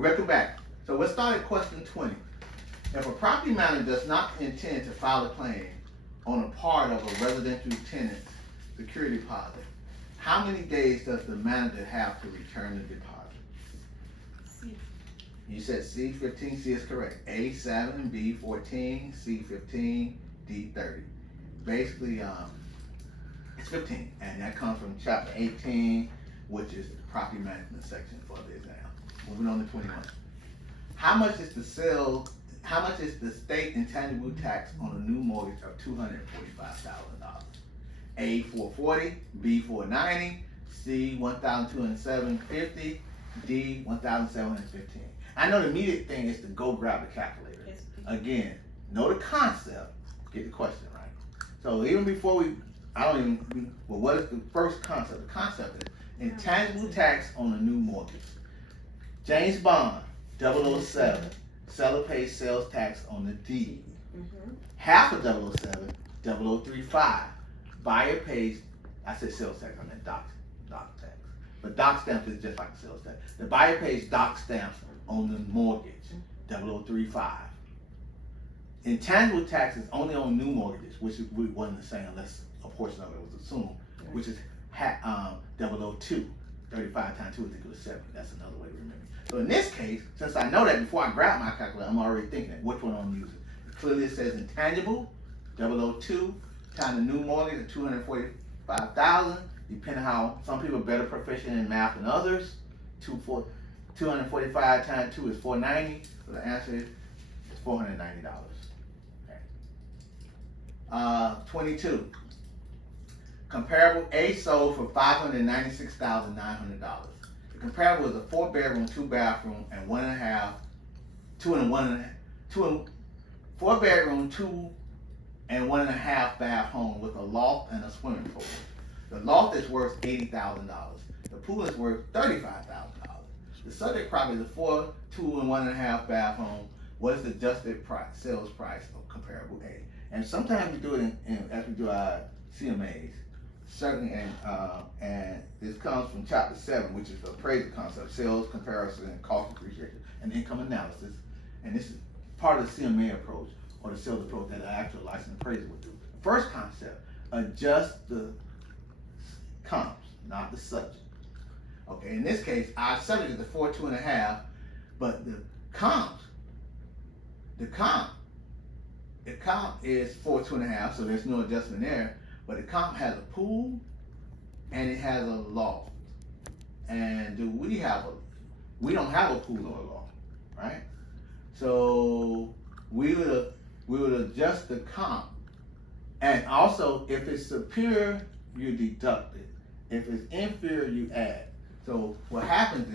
welcome back. So let's start at question 20. If a property manager does not intend to file a claim on a part of a residential tenant's security deposit, how many days does the manager have to return the deposit? C. You said C, 15, C is correct. A, 7, B, 14, C, 15, D, 30. Basically, it's 15, and that comes from chapter 18, which is the property management section for the exam. Moving on to 21. How much is the state intangible tax on a new mortgage of $245,000? A, $440, B, $490, C, $1,207.50, D, $1,715. I know the immediate thing is to go grab the calculator. Again, know the concept, get the question right. So even before what is the first concept? The concept is intangible tax on a new mortgage. James Bond, 007, seller pays sales tax on the deed. Half of 007, 0035, buyer pays, I said sales tax, I meant doc tax. But doc stamp is just like sales tax. The buyer pays doc stamps on the mortgage, 0035. Intangible tax is only on new mortgages, which we wasn't saying unless a portion of it was assumed, which is 002. 35 times 2 is equal to 70. That's another way to remember. So in this case, since I know that before I grab my calculator, I'm already thinking which one I'm using. Clearly it says intangible, 002, times the new mortgage of $245,000, depending how some people are better proficient in math than others. 245 times 2 is 490. So the answer is $490. Okay. 22. Comparable A sold for $596,900. The comparable is a 4-bedroom, 2-bathroom, and 4-bedroom, 2 and 1.5 bath home with a loft and a swimming pool. The loft is worth $80,000. The pool is worth $35,000. The subject property is a 4, 2 and 1.5 bath home. What is the adjusted sales price of comparable A? And sometimes we do it as we do our CMAs. Certainly, and this comes from chapter 7, which is the appraisal concept, sales, comparison, and cost appreciation, and income analysis. And this is part of the CMA approach, or the sales approach that an actual licensed appraiser would do. First concept, adjust the comps, not the subject. Okay, in this case, our subject is the 4, 2.5, but the comp is 4, 2.5, so there's no adjustment there. But the comp has a pool and it has a loft. And we don't have a pool or a loft, right? So we would adjust the comp. And also, if it's superior, you deduct it. If it's inferior, you add. So what happens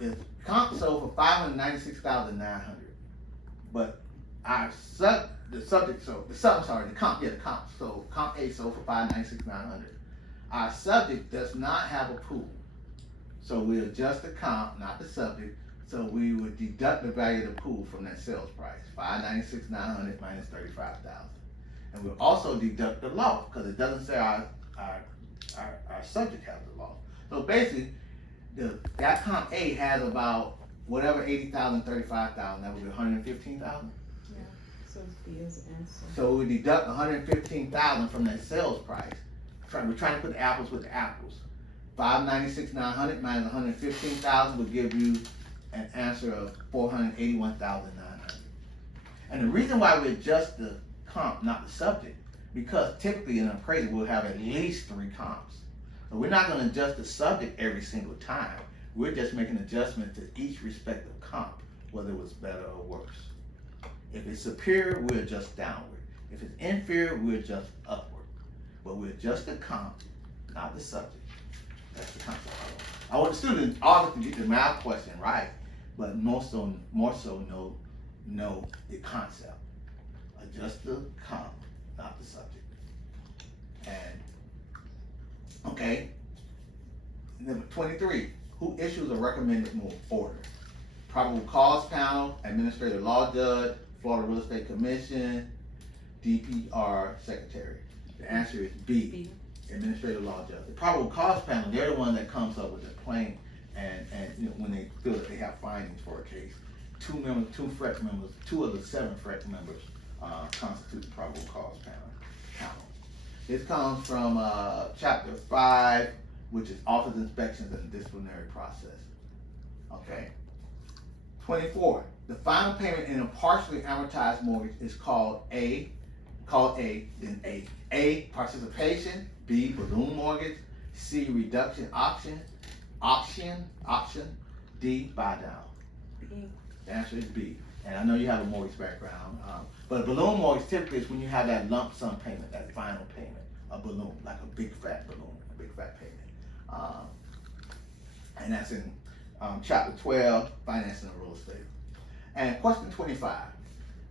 is comp sold for $596,900, but the comp. So comp A sold for $596,900. Our subject does not have a pool, so we adjust the comp, not the subject. So we would deduct the value of the pool from that sales price, $596,900 minus $35,000, and we'll also deduct the loft because it doesn't say our subject has the loft. So basically, that comp A has about whatever 80,000, 35,000. That would be 115,000. So it's B as answer. So we deduct 115,000 from that sales price. We're trying to put the apples with the apples. 596,900 minus 115,000 would give you an answer of 481,900. And the reason why we adjust the comp, not the subject, because typically in an appraisal we'll have at least 3 comps. So we're not going to adjust the subject every single time. We're just making adjustments to each respective comp, whether it was better or worse. If it's superior, we adjust downward. If it's inferior, we adjust upward. But we adjust the comp, not the subject. That's the concept. I want the students obviously to get the math question right, but more so know the concept. Adjust the comp, not the subject. And okay, number 23. Who issues a recommended order? Probable cause panel, administrative law judge, Florida Real Estate Commission, DPR secretary. The answer is B, administrative law judge. The probable cause panel, they're the one that comes up with the and you know, when they feel that they have findings for a case, two of the 7 FRET members constitute the probable cause panel. This comes from chapter 5, which is office inspections and disciplinary process. Okay. 24. The final payment in a partially amortized mortgage is called A, then A, participation, B, balloon mortgage, C, reduction option, D, buy down. B. The answer is B. And I know you have a mortgage background, but a balloon mortgage typically is when you have that lump sum payment, that final payment, a balloon, like a big fat balloon, a big fat payment. And that's in chapter 12, financing of real estate. And question 25,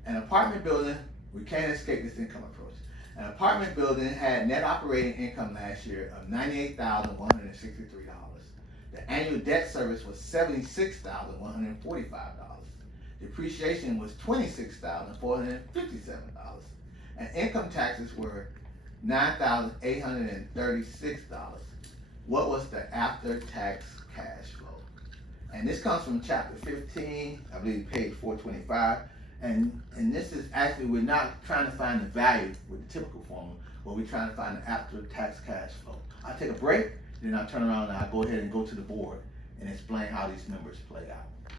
an apartment building, we can't escape this income approach. An apartment building had net operating income last year of $98,163. The annual debt service was $76,145. Depreciation was $26,457. And income taxes were $9,836. What was the after-tax cash flow? And this comes from chapter 15, I believe page 425. And this is actually, we're not trying to find the value with the typical formula, but we're trying to find the after-tax cash flow. I'll take a break, then I'll turn around and I'll go ahead and go to the board and explain how these numbers play out.